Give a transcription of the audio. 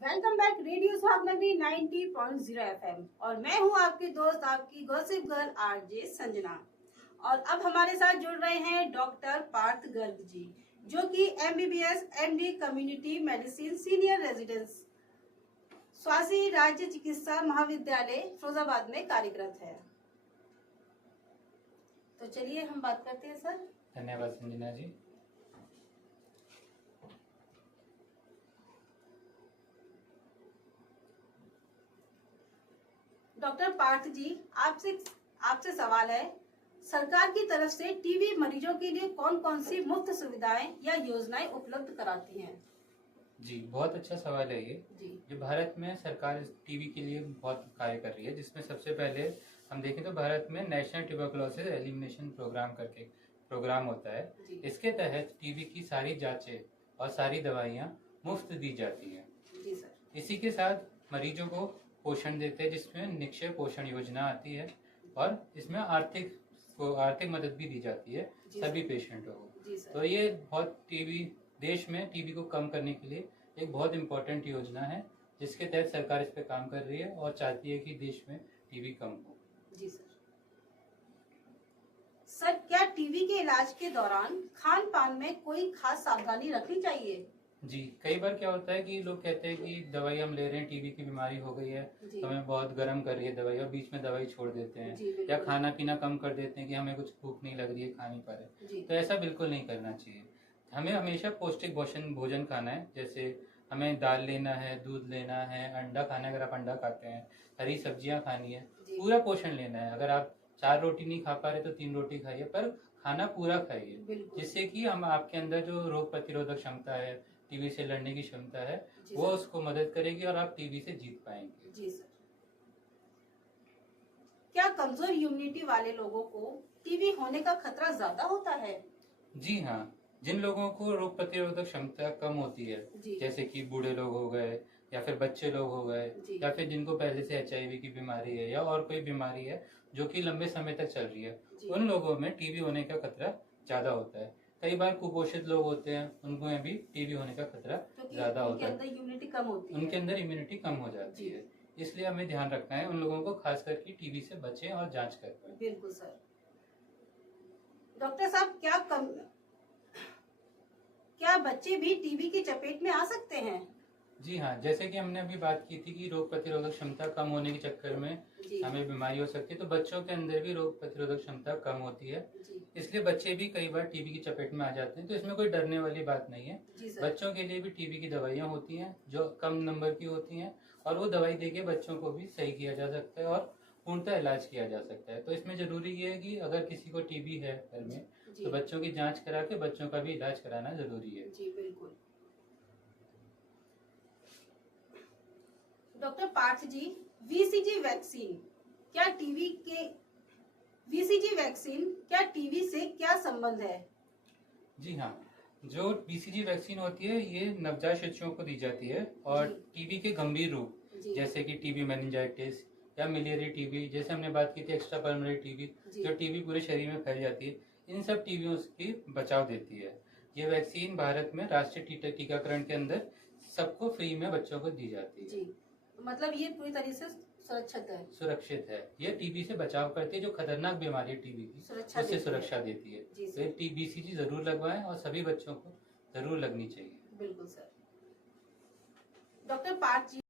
Welcome back radio स्वागनगरी 90.0 FM और मैं हूं आपकी दोस्त आपकी गॉसिप गर्ल आरजे संजना। और अब हमारे साथ जुड़ रहे हैं डॉक्टर पार्थ गर्ग जी, जो कि MBBS MD community medicine senior residence स्वासी राज्य चिकित्सा महाविद्यालय फिरोजाबाद में कार्यरत है। तो चलिए हम बात करते हैं सर। धन्यवाद संजना जी। डॉक्टर पार्थ जी, आपसे सवाल है, सरकार की तरफ से टीबी मरीजों के लिए कौन कौन सी मुफ्त सुविधाएं या योजनाएं उपलब्ध कराती हैं? जी, बहुत अच्छा सवाल है ये। जी। जो भारत में सरकार टीबी के लिए बहुत कार्य कर रही है, जिसमें सबसे पहले हम देखें तो भारत में नेशनल ट्यूबरकुलोसिस एलिमिनेशन प्रोग्राम करके प्रोग्राम होता है। इसके तहत टीबी की सारी जांचें और सारी दवाइयाँ मुफ्त दी जाती हैं। जी सर। इसी के साथ मरीजों को पोषण देते हैं, जिसमें निक्षय पोषण योजना आती है और इसमें आर्थिक मदद भी दी जाती है सभी पेशेंटों को। तो ये बहुत देश में टीबी को कम करने के लिए एक बहुत इम्पोर्टेंट योजना है, जिसके तहत सरकार इस पे काम कर रही है और चाहती है कि देश में टीबी कम हो। जी सर। सर, क्या टीबी के इलाज के दौरान खान पान में कोई खास सावधानी रखनी चाहिए? जी, कई बार क्या होता है कि लोग कहते हैं कि दवाई हम ले रहे हैं, टीबी की बीमारी हो गई है तो हमें बहुत गर्म कर रही है दवाई, और बीच में दवाई छोड़ देते हैं या खाना पीना कम कर देते हैं कि हमें कुछ भूख नहीं लग रही है, खा नहीं पा रहे। तो ऐसा बिल्कुल नहीं करना चाहिए। हमें हमेशा पौष्टिक भोजन खाना है। जैसे हमें दाल लेना है, दूध लेना है, अंडा खाना है अगर आप अंडा खाते हैं, हरी सब्जियां खानी है, पूरा पोषण लेना है। अगर आप 4 रोटी नहीं खा पा रहे तो 3 रोटी खाइए, पर खाना पूरा खाइए, जिससे कि हम आपके अंदर जो रोग प्रतिरोधक क्षमता है, टीबी से लड़ने की क्षमता है, वो उसको मदद करेगी और आप टीबी से जीत पाएंगे। जी सर। क्या कमजोर इम्यूनिटी वाले लोगों को टीबी होने का खतरा ज्यादा होता है? जी हाँ, जिन लोगों को रोग प्रतिरोधक क्षमता कम होती है, जैसे कि बूढ़े लोग हो गए या फिर बच्चे लोग हो गए या फिर जिनको पहले से HIV की बीमारी है या और कोई बीमारी है जो कि लंबे समय तक चल रही है, उन लोगों में टीबी होने का खतरा ज्यादा होता है। कई बार कुपोषित लोग होते हैं, उनको में भी टीबी होने का खतरा ज्यादा होता है, उनके अंदर इम्यूनिटी कम हो जाती है। इसलिए हमें ध्यान रखना है उन लोगों को, खास करके टीबी से बचें और जांच करवाएं। बिल्कुल सर। डॉक्टर साहब, क्या बच्चे भी टीबी की चपेट में आ सकते हैं? जी हाँ, जैसे कि हमने अभी बात की थी कि रोग प्रतिरोधक क्षमता कम होने के चक्कर में हमें बीमारी हो सकती है, तो बच्चों के अंदर भी रोग प्रतिरोधक क्षमता कम होती है, इसलिए बच्चे भी कई बार टीबी की चपेट में आ जाते हैं। तो इसमें कोई डरने वाली बात नहीं है। बच्चों के लिए भी टीबी की दवाइयाँ होती हैं जो कम नंबर की होती हैं, और वो दवाई देके बच्चों को भी सही किया जा सकता है और पूर्णतः इलाज किया जा सकता है। तो इसमें जरूरी ये है कि अगर किसी को टीबी है घर में, तो बच्चों की जांच करा के बच्चों का भी इलाज कराना जरूरी है। जी बिल्कुल। डॉक्टर पार्थ जी, वीसीजी वैक्सीन क्या टीबी से क्या संबंध है? जी हाँ, जो बीसीजी वैक्सीन होती है ये नवजात शिशुओं को दी जाती है, और टीबी के गंभीर रूप जैसे कि टीबी मेनिंजाइटिस या मिलियरी टीबी, जैसे हमने बात की थी एक्स्ट्रा पल्मोनरी टीबी, जो टीबी पूरे शरीर में फैल जाती है, इन सब टीबियों की बचाव देती है। ये वैक्सीन भारत में राष्ट्रीय टीकाकरण के अंदर सबको फ्री में बच्चों को दी जाती है। जी, मतलब ये पूरी तरीके से सुरक्षित है। ये टीबी से बचाव करती है, जो खतरनाक बीमारी है टीबी की, उससे सुरक्षा देती है। तो बीसीजी जरूर लगवाएं और सभी बच्चों को जरूर लगनी चाहिए। बिल्कुल सर। डॉक्टर पार्थ जी,